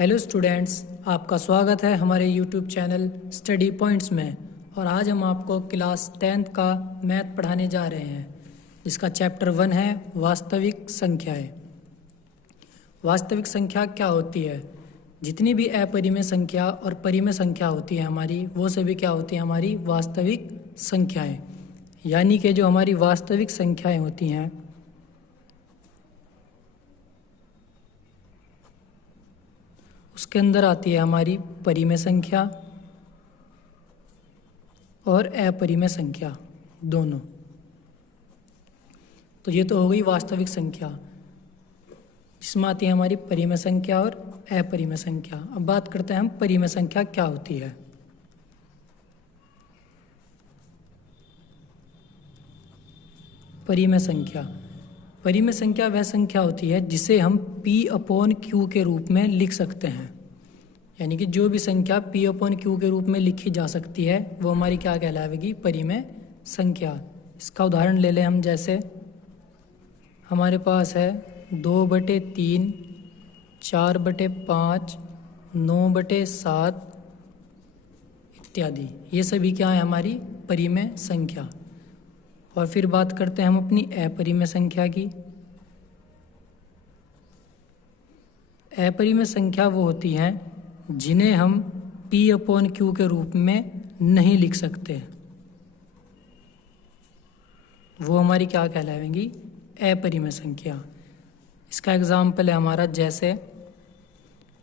Hello students, आपका स्वागत है हमारे यूट्यूब चैनल स्टडी पॉइंट्स में। और आज हम आपको क्लास 10th का मैथ पढ़ाने जा रहे हैं, जिसका चैप्टर 1 है वास्तविक संख्याएं। वास्तविक संख्या क्या होती है? जितनी भी अपरिमेय संख्या और परिमेय संख्या होती है हमारी, वो सभी क्या होती है? हमारी वास्तविक संख्याएं। यानी कि जो हमारी वास्तविक संख्याएं होती हैं उसके अंदर आती है हमारी परिमेय संख्या और अपरिमेय संख्या दोनों। तो ये तो हो गई वास्तविक संख्या, जिसमें आती है हमारी परिमेय संख्या और अपरिमेय संख्या। अब बात करते हैं हम परिमेय संख्या क्या होती है। परिमेय संख्या वह संख्या होती है जिसे हम P/Q के रूप में लिख सकते हैं। यानी कि जो भी संख्या P/Q के रूप में लिखी जा सकती है वो हमारी क्या कहलाएगी? परिमेय संख्या। इसका उदाहरण ले लें हम, जैसे हमारे पास है 2/3, 4/5, 9/7 इत्यादि। ये सभी क्या है? हमारी परिमेय संख्या। और फिर बात करते हैं हम अपनी अपरिमेय संख्या की। अपरिमेय संख्या वो होती हैं जिन्हें हम P/Q के रूप में नहीं लिख सकते, वो हमारी क्या कहलाएंगी? अपरिमेय संख्या। इसका एग्जाम्पल है हमारा जैसे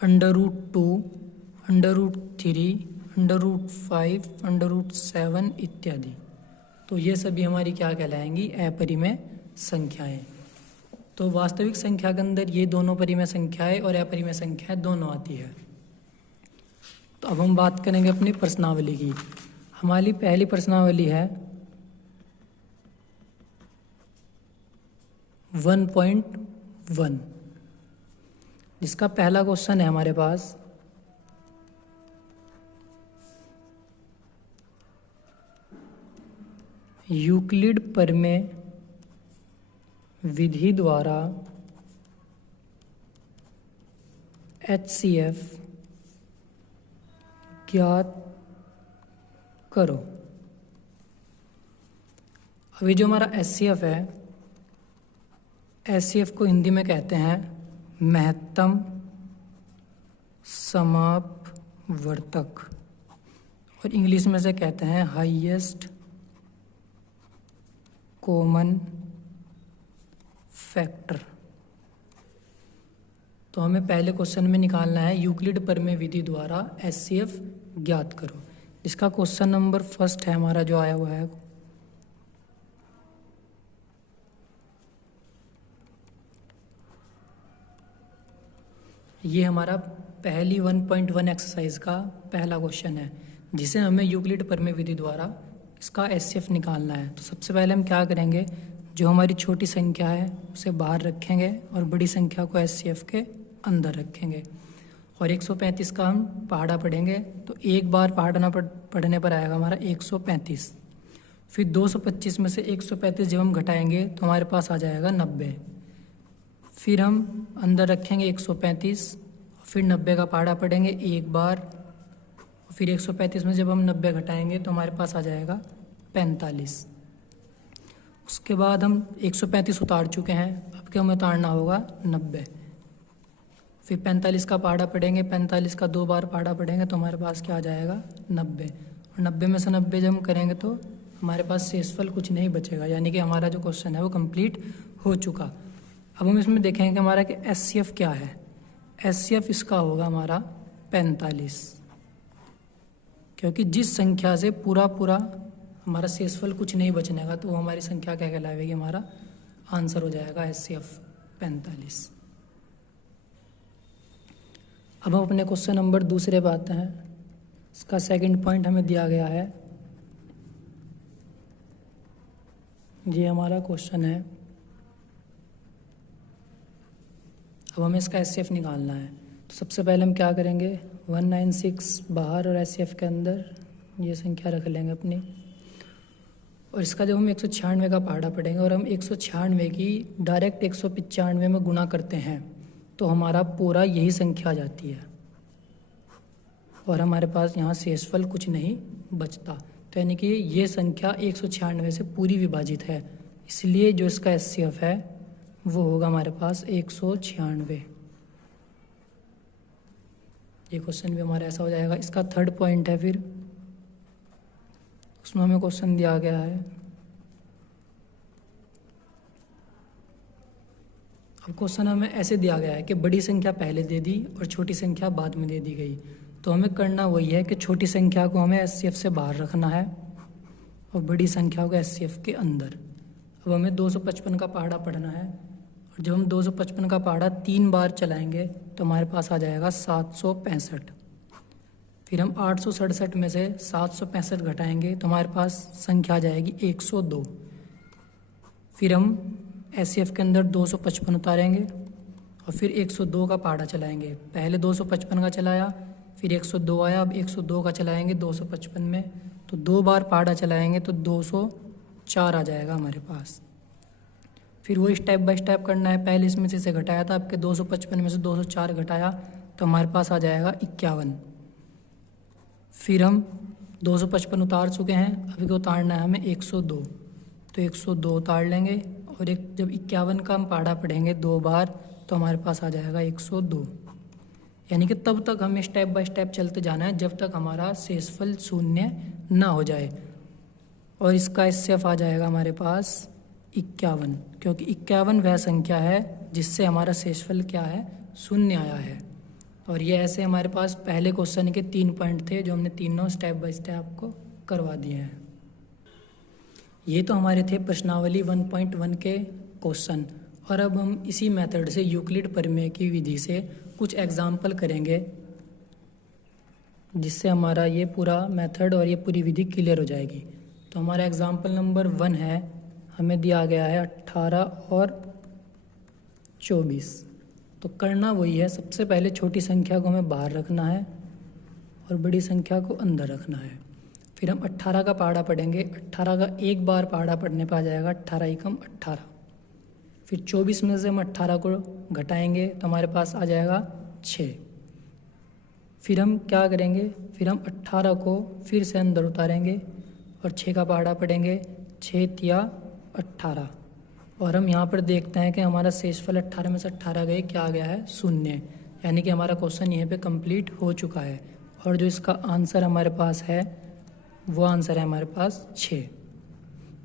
√2, √3, √5, √7 इत्यादि। तो ये सभी हमारी क्या कहलाएंगी? अपरिमेय संख्याएं। तो वास्तविक संख्या के अंदर ये दोनों परिमेय संख्याएं और अपरिमेय संख्याएं दोनों आती है। तो अब हम बात करेंगे अपनी प्रश्नावली की। हमारी पहली प्रश्नावली है 1.1, जिसका पहला क्वेश्चन है हमारे पास यूक्लिड प्रमेय विधि द्वारा HCF ज्ञात करो। अभी जो हमारा HCF है, HCF को हिंदी में कहते हैं महत्तम समापवर्तक, और इंग्लिश में से कहते हैं हाईएस्ट कॉमन फैक्टर। तो हमें पहले क्वेश्चन में निकालना है यूक्लिड प्रमेय विधि द्वारा HCF ज्ञात करो। इसका क्वेश्चन नंबर फर्स्ट है हमारा जो आया हुआ है, ये हमारा पहली 1.1 एक्सरसाइज का पहला क्वेश्चन है, जिसे हमें यूक्लिड प्रमेय विधि द्वारा इसका HCF निकालना है। तो सबसे पहले हम क्या करेंगे? जो हमारी छोटी संख्या है उसे बाहर रखेंगे और बड़ी संख्या को HCF के अंदर रखेंगे। और 135 का हम पहाड़ा पढ़ेंगे, तो एक बार पढ़ने पर आएगा हमारा 135। फिर 225 में से 135 जब हम घटाएंगे तो हमारे पास आ जाएगा 90। फिर हम अंदर रखेंगे 135, फिर 90 का पहाड़ा पढ़ेंगे एक बार, फिर 135 में जब हम 90 घटाएंगे तो हमारे पास आ जाएगा 45। उसके बाद हम 135 उतार चुके हैं, अब क्या हमें उतारना होगा? 90। फिर 45 का पहाड़ा पढ़ेंगे, 45 का 2 बार पहाड़ा पढ़ेंगे तो हमारे पास क्या आ जाएगा? 90। और 90 में से 90 जब हम करेंगे तो हमारे पास शेषफल कुछ नहीं बचेगा। यानी कि हमारा जो क्वेश्चन है वो कंप्लीट हो चुका। अब हम इसमें देखेंगे कि हमारा कि HCF क्या है। HCF इसका होगा हमारा 45, क्योंकि जिस संख्या से पूरा हमारा शेषफल कुछ नहीं बचने का, तो वो हमारी संख्या क्या कहलाएगी? हमारा आंसर हो जाएगा HCF 45। अब हम अपने क्वेश्चन नंबर दूसरे पे आते हैं। इसका सेकंड पॉइंट हमें दिया गया है, ये हमारा क्वेश्चन है। अब हमें इसका HCF निकालना है। तो सबसे पहले हम क्या करेंगे? 196 बाहर और HCF के अंदर ये संख्या रख लेंगे अपनी। और इसका जब हम 196 का पहाड़ा पढ़ेंगे और हम 196 की डायरेक्ट 195 में गुणा करते हैं तो हमारा पूरा यही संख्या आ जाती है। और हमारे पास यहाँ शेषफल कुछ नहीं बचता। तो यानी कि ये संख्या 196 से पूरी विभाजित है, इसलिए जो इसका HCF है वो होगा हमारे पास 196। ये क्वेश्चन भी हमारा ऐसा हो जाएगा। इसका थर्ड पॉइंट है, फिर उसमें हमें क्वेश्चन दिया गया है। अब क्वेश्चन हमें ऐसे दिया गया है कि बड़ी संख्या पहले दे दी और छोटी संख्या बाद में दे दी गई। तो हमें करना वही है कि छोटी संख्या को हमें HCF से बाहर रखना है और बड़ी संख्या को HCF के अंदर। अब हमें 255 का पहाड़ा पढ़ना है, और जब हम 255 का पहाड़ा 3 बार चलाएंगे तो हमारे पास आ जाएगा 765। फिर हम 867 में से 765 घटाएंगे तो हमारे पास संख्या आ जाएगी 102। फिर हम HCF के अंदर 255 उतारेंगे और फिर 102 का पहाड़ा चलाएंगे। पहले 255 का चलाया, फिर 102 आया, अब 102 का चलाएंगे 255 में, तो 2 बार पहाड़ा चलाएंगे तो 204 आ जाएगा हमारे पास। फिर वो स्टेप बाय स्टेप करना है। पहले इसमें से घटाया था, आपके 255 में से 204 घटाया तो हमारे पास आ जाएगा 51। फिर हम 255 उतार चुके हैं, अभी को उतारना है हमें 102, तो 102 उतार लेंगे और जब 51 का हम पहाड़ा पढ़ेंगे 2 बार तो हमारे पास आ जाएगा 102। यानी कि तब तक हमें स्टेप बाय स्टेप चलते जाना है जब तक हमारा शेषफल शून्य ना हो जाए। और इसका HCF आ जाएगा हमारे पास 51, क्योंकि 51 वह संख्या है जिससे हमारा शेषफल क्या है, शून्य आया है। और ये ऐसे हमारे पास पहले क्वेश्चन के 3 पॉइंट थे जो हमने तीनों स्टेप बाय स्टेप आपको करवा दिए हैं। ये तो हमारे थे प्रश्नावली 1.1 के क्वेश्चन। और अब हम इसी मेथड से यूक्लिड प्रमेय की विधि से कुछ एग्जाम्पल करेंगे, जिससे हमारा ये पूरा मेथड और ये पूरी विधि क्लियर हो जाएगी। तो हमारा एग्जाम्पल नंबर 1 है, हमें दिया गया है 18 और 24। तो करना वही है, सबसे पहले छोटी संख्या को हमें बाहर रखना है और बड़ी संख्या को अंदर रखना है। फिर हम 18 का पहाड़ा पढ़ेंगे। 18 का एक बार पहाड़ा पढ़ने पर आ जाएगा 18 एकम 18। फिर 24 में से हम 18 को घटाएंगे तो हमारे पास आ जाएगा 6। फिर हम क्या करेंगे, फिर हम 18 को फिर से अंदर उतारेंगे और 6 का पहाड़ा पढ़ेंगे। 6 तिया 18। और हम यहाँ पर देखते हैं कि हमारा शेषफल 18 में से 18 गए, क्या आ गया है, शून्य। यानी कि हमारा क्वेश्चन यहीं पे कंप्लीट हो चुका है। और जो इसका आंसर हमारे पास है वो आंसर है हमारे पास 6।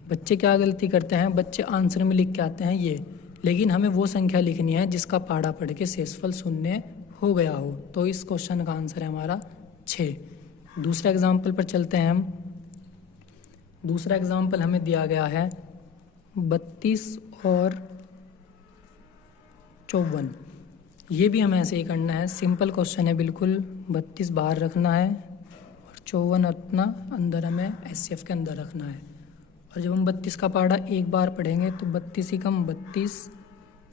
बच्चे क्या गलती करते हैं, बच्चे आंसर में लिख के आते हैं ये, लेकिन हमें वो संख्या लिखनी है जिसका पहाड़ा पढ़ के शेषफल शून्य हो गया हो। तो इस क्वेश्चन का आंसर है हमारा 6। दूसरा एग्जाम्पल पर चलते हैं हम। दूसरा एग्जाम्पल हमें दिया गया है 32 और 54। ये भी हमें ऐसे ही करना है, सिंपल क्वेश्चन है बिल्कुल। 32 बाहर रखना है और 54 अपना अंदर हमें HCF के अंदर रखना है। और जब हम 32 का पहाड़ा एक बार पढ़ेंगे तो 32 ही कम 32,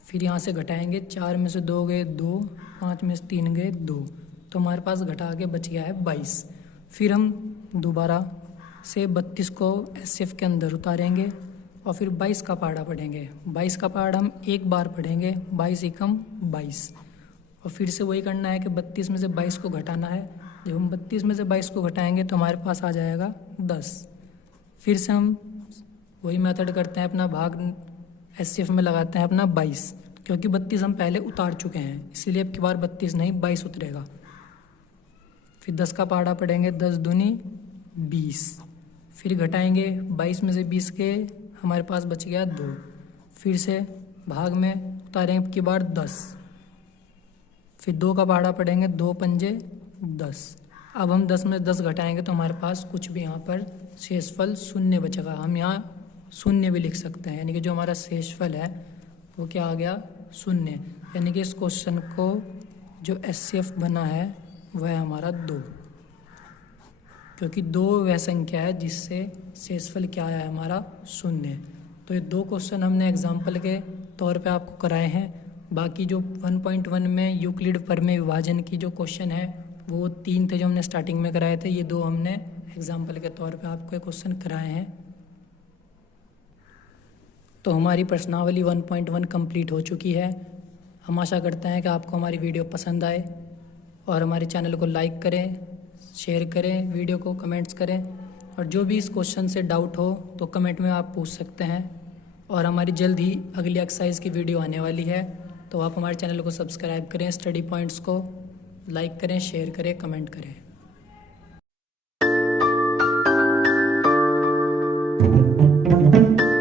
फिर यहाँ से घटाएंगे, 4 में से 2 गए 2, 5 में से 3 गए 2, तो हमारे पास घटा के बच गया है 22। फिर हम दोबारा से 32 को HCF के अंदर उतारेंगे और फिर 22 का पहाड़ा पढ़ेंगे। 22 का पहाड़ा हम एक बार पढ़ेंगे, 22 एकम 22। और फिर से वही करना है कि 32 में से 22 को घटाना है। जब हम 32 में से 22 को घटाएंगे तो हमारे पास आ जाएगा 10। फिर से हम वही मेथड करते हैं, अपना भाग HCF में लगाते हैं अपना 22, क्योंकि 32 हम पहले उतार चुके हैं, इसलिए अब की बार 32 नहीं 22 उतरेगा। फिर 10 का पहाड़ा पढ़ेंगे, 10 दूनी 20। फिर घटाएंगे, 22 में से 20 के हमारे पास बच गया 2। फिर से भाग में उतारेंगे अब की बार 10। फिर 2 का पहाड़ा पढ़ेंगे, 2 पंजे 10। अब हम 10 में 10 घटाएंगे तो हमारे पास कुछ भी यहाँ पर शेषफल शून्य बचेगा। हम यहाँ शून्य भी लिख सकते हैं, यानी कि जो हमारा शेषफल है वो क्या आ गया, शून्य। यानी कि इस क्वेश्चन को जो HCF बना है वह है हमारा 2, क्योंकि 2 वह संख्या है जिससे शेषफल क्या आया है हमारा, शून्य। तो ये 2 क्वेश्चन हमने एग्जाम्पल के तौर पे आपको कराए हैं। बाकी जो 1.1 में यूक्लिड प्रमेय विभाजन की जो क्वेश्चन है वो 3 थे जो हमने स्टार्टिंग में कराए थे। ये 2 हमने एग्जाम्पल के तौर पे आपको क्वेश्चन कराए हैं। तो हमारी प्रश्नावली 1.1 कंप्लीट हो चुकी है। हम आशा करते हैं कि आपको हमारी वीडियो पसंद आए और हमारे चैनल को लाइक करें, शेयर करें वीडियो को, कमेंट्स करें, और जो भी इस क्वेश्चन से डाउट हो तो कमेंट में आप पूछ सकते हैं। और हमारी जल्द ही अगली एक्सरसाइज की वीडियो आने वाली है, तो आप हमारे चैनल को सब्सक्राइब करें, स्टडी पॉइंट्स को लाइक करें, शेयर करें, कमेंट करें।